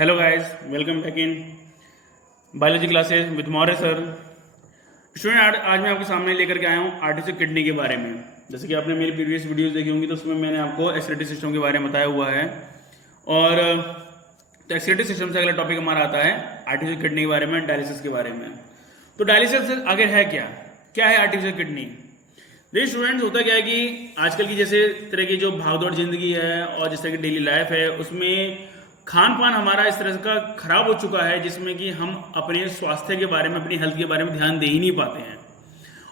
Hello guys, welcome back in biology classes with Maurya sir. Student, आज मैं आपके सामने लेकर के आया हूँ आर्टिफिशियल किडनी के बारे में। जैसे कि आपने मेरी प्रीवियस वीडियोस देखी होंगी तो उसमें मैंने आपको एक्सक्रीटरी सिस्टम के बारे में बताया हुआ है। और तो एक्सक्रीटरी सिस्टम से अगला टॉपिक हमारा आता है आर्टिफिशियल किडनी के बारे में, डायलिसिस के बारे में। तो डायलिसिस आगे है क्या है आर्टिफिशियल किडनी? देखिए स्टूडेंट्स, होता क्या है कि आजकल की जैसे तरह की जो भागदौड़ जिंदगी है और जिस तरह की डेली लाइफ है उसमें खान पान हमारा इस तरह का खराब हो चुका है जिसमें कि हम अपने स्वास्थ्य के बारे में, अपनी हेल्थ के बारे में ध्यान दे ही नहीं पाते हैं।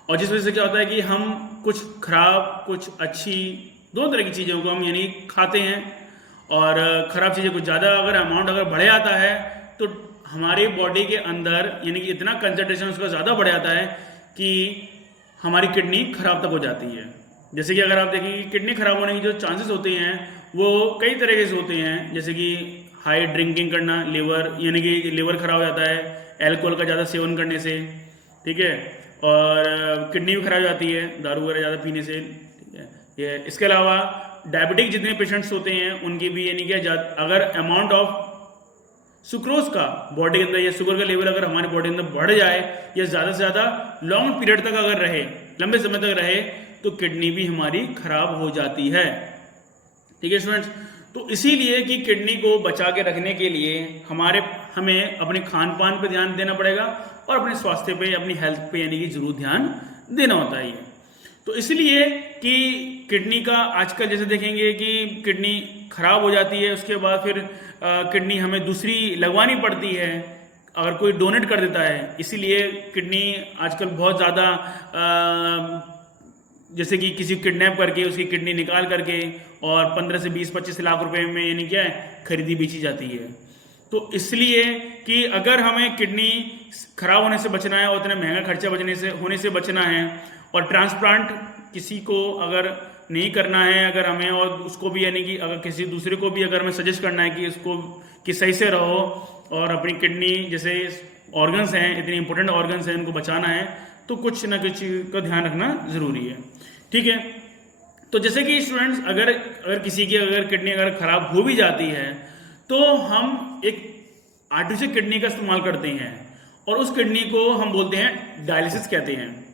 और जिस वजह से क्या होता है कि हम कुछ खराब कुछ अच्छी दो तरह की चीज़ों को हम यानी खाते हैं। और खराब चीज़ें कुछ ज़्यादा अगर अमाउंट अगर बढ़ जाता है तो हमारी बॉडी के अंदर यानी कि इतना कंसंट्रेशन उसका ज़्यादा बढ़ जाता है कि हमारी किडनी खराब तक हो जाती है। जैसे कि अगर आप देखें कि किडनी खराब होने की जो चांसेस होते हैं वो कई तरीके से होते हैं। जैसे कि हाई ड्रिंकिंग करना, लीवर यानी कि लीवर खराब हो जाता है अल्कोहल का ज़्यादा सेवन करने से, ठीक है। और किडनी भी खराब हो जाती है दारू वगैरह ज़्यादा पीने से, ठीक है। ये इसके अलावा डायबिटिक जितने पेशेंट्स होते हैं उनकी भी यानी कि अगर अमाउंट ऑफ सुक्रोज का बॉडी के अंदर या शुगर का लेवल अगर हमारी बॉडी के अंदर बढ़ जाए या ज़्यादा से ज़्यादा लॉन्ग पीरियड तक अगर रहे, लंबे समय तक रहे, तो किडनी भी हमारी खराब हो जाती है, ठीक है स्टूडेंट्स। तो इसीलिए कि किडनी को बचा के रखने के लिए हमें अपने खान पान पे ध्यान देना पड़ेगा और अपने स्वास्थ्य पे, अपनी हेल्थ पे यानी कि जरूर ध्यान देना होता है। तो इसलिए कि किडनी का आजकल जैसे देखेंगे कि किडनी खराब हो जाती है, उसके बाद फिर किडनी हमें दूसरी लगवानी पड़ती है अगर कोई डोनेट कर देता है। इसीलिए किडनी आजकल बहुत ज़्यादा जैसे कि किसी किडनैप करके उसकी किडनी निकाल करके और 15 से 20-25 लाख रुपए में यानी क्या है खरीदी बेची जाती है। तो इसलिए कि अगर हमें किडनी खराब होने से बचना है और इतना महंगा खर्चा होने से बचना है और ट्रांसप्लांट किसी को अगर नहीं करना है अगर हमें, और उसको भी यानी कि अगर किसी दूसरे को भी अगर हमें सजेस्ट करना है कि इसको कि सही से रहो और अपनी किडनी जैसे ऑर्गन्स हैं, इतने इंपॉर्टेंट ऑर्गन्स हैं, इनको बचाना है, तो कुछ ना कुछ का ध्यान रखना ज़रूरी है, ठीक है। तो जैसे कि स्टूडेंट्स, अगर किसी की अगर किडनी अगर खराब हो भी जाती है तो हम एक आर्टिफिशियल किडनी का इस्तेमाल करते हैं और उस किडनी को हम बोलते हैं डायलिसिस कहते हैं।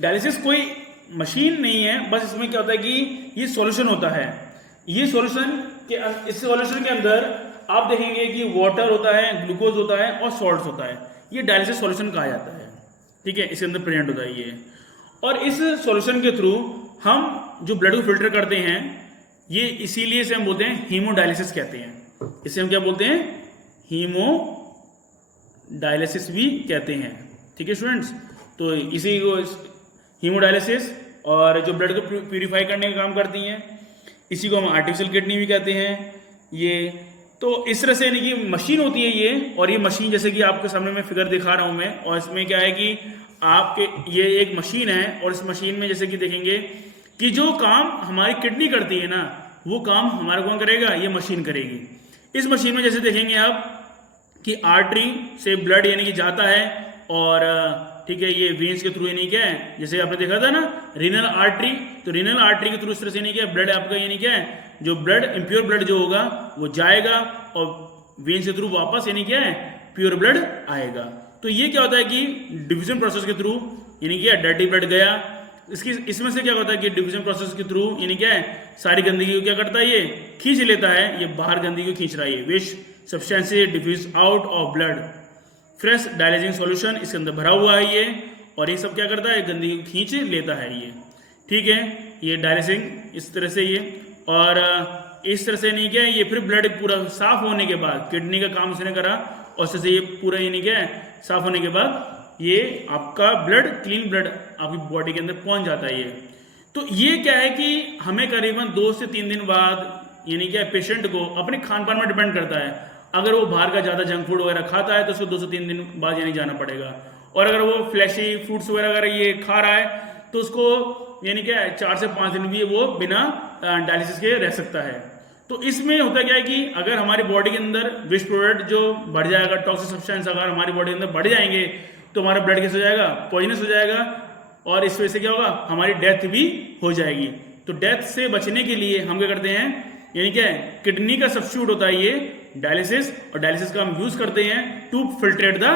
डायलिसिस कोई मशीन नहीं है, बस इसमें क्या होता है कि ये सॉल्यूशन होता है। ये इस सॉल्यूशन के अंदर आप देखेंगे कि वाटर होता है, ग्लूकोज होता है और सॉल्ट्स होता है। ये डायलिसिस सॉल्यूशन कहा जाता है, ठीक है। इसके अंदर प्रेजेंट होता है ये। और इस सॉल्यूशन के थ्रू हम जो ब्लड को फिल्टर करते हैं, ये इसीलिए से हम बोलते हैं हीमोडायलिसिस कहते हैं। इसे हम क्या बोलते हैं? हीमोडायलिसिस भी कहते हैं, ठीक है स्टूडेंट्स। तो इसी को हीमोडायलिसिस और जो ब्लड को प्यूरिफाई करने का काम करती हैं, इसी को हम आर्टिफिशियल किडनी भी कहते हैं। ये तो इस तरह से यानी कि मशीन होती है ये। और ये मशीन जैसे कि आपके सामने मैं फिगर दिखा रहा हूं मैं, और इसमें क्या है कि आपके ये एक मशीन है और इस मशीन में जैसे कि देखेंगे कि जो काम हमारी किडनी करती है ना, वो काम हमारा कौन करेगा? ये मशीन करेगी। इस मशीन में जैसे देखेंगे आप कि आर्टरी से ब्लड यानी कि जाता है और ठीक है, ये वेन्स के थ्रू यानी क्या है, जैसे आपने देखा था ना रीनल आर्टरी, तो रीनल आर्टरी के थ्रू इस तरह से यानी क्या ब्लड आपका यानी क्या है, जो ब्लड इम्प्योर ब्लड जो होगा वो जाएगा और वेन्स के थ्रू वापस यानी क्या है प्योर ब्लड आएगा। तो ये क्या होता है कि डिफ्यूजन प्रोसेस के थ्रू यानी क्या डर्टी ब्लड गया, इसमें से क्या होता है कि डिफ्यूजन प्रोसेस के थ्रू यानी क्या है सारी गंदगी को क्या करता है, ये खींच लेता है। ये बाहर गंदगी को खींच रहा है, which substances diffuse out of blood. Fresh dialysing solution इसके अंदर भरा हुआ है ये, और ये सब क्या करता है, गंदगी को खींच लेता है ये, ठीक है। ये डायलिसिंग इस तरह से ये, और इस तरह से नहीं क्या है, ये फिर ब्लड पूरा साफ होने के बाद किडनी का काम उसने करा और उससे से ये पूरा ये नहीं क्या है साफ होने के बाद ये आपका ब्लड, क्लीन ब्लड आपकी बॉडी के अंदर पहुंच जाता है ये। तो ये क्या है कि हमें करीबन 2 से 3 दिन बाद यानी क्या पेशेंट को अपने खान पान में डिपेंड करता है। अगर वो बाहर का ज़्यादा जंक फूड वगैरह खाता है तो उसको 2 से 3 दिन बाद यानी जाना पड़ेगा। और अगर वो फ्लैशी फ्रूट्स वगैरह अगर ये खा रहा है तो उसको यानी क्या है 4 से 5 दिन भी वो बिना डायलिसिस के रह सकता है। तो इसमें होता क्या है कि अगर हमारी बॉडी के अंदर वेस्ट प्रोडक्ट जो बढ़ जाएगा, टॉक्सिक सब्सटेंस अगर हमारी बॉडी के अंदर बढ़ जाएंगे तो हमारा ब्लड कैसे हो जाएगा, पॉइजनस हो जाएगा, और इस वजह से क्या होगा, हमारी डेथ भी हो जाएगी। तो डेथ से बचने के लिए हम क्या करते हैं, यानी क्या है किडनी का सब्स्टिट्यूट होता है ये डायलिसिस, और डायलिसिस का हम यूज करते हैं टू फिल्ट्रेट द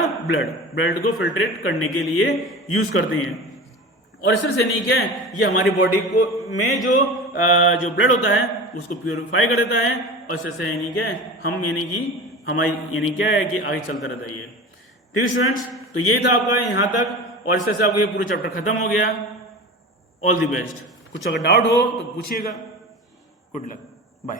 ब्लड को फिल्ट्रेट करने के लिए यूज करते हैं। और इससे यानी क्या है, ये हमारी बॉडी को में जो ब्लड होता है उसको प्योरीफाई कर देता है, और इससे यानी क्या है हम यानी कि हमारी यानी क्या है कि आगे चलता रहता है ये। ठीक है स्टूडेंट्स, तो यही था आपका यहाँ तक, और इस तरह से आपका ये पूरा चैप्टर खत्म हो गया। All the best. कुछ अगर डाउट हो तो पूछिएगा। Good luck, bye.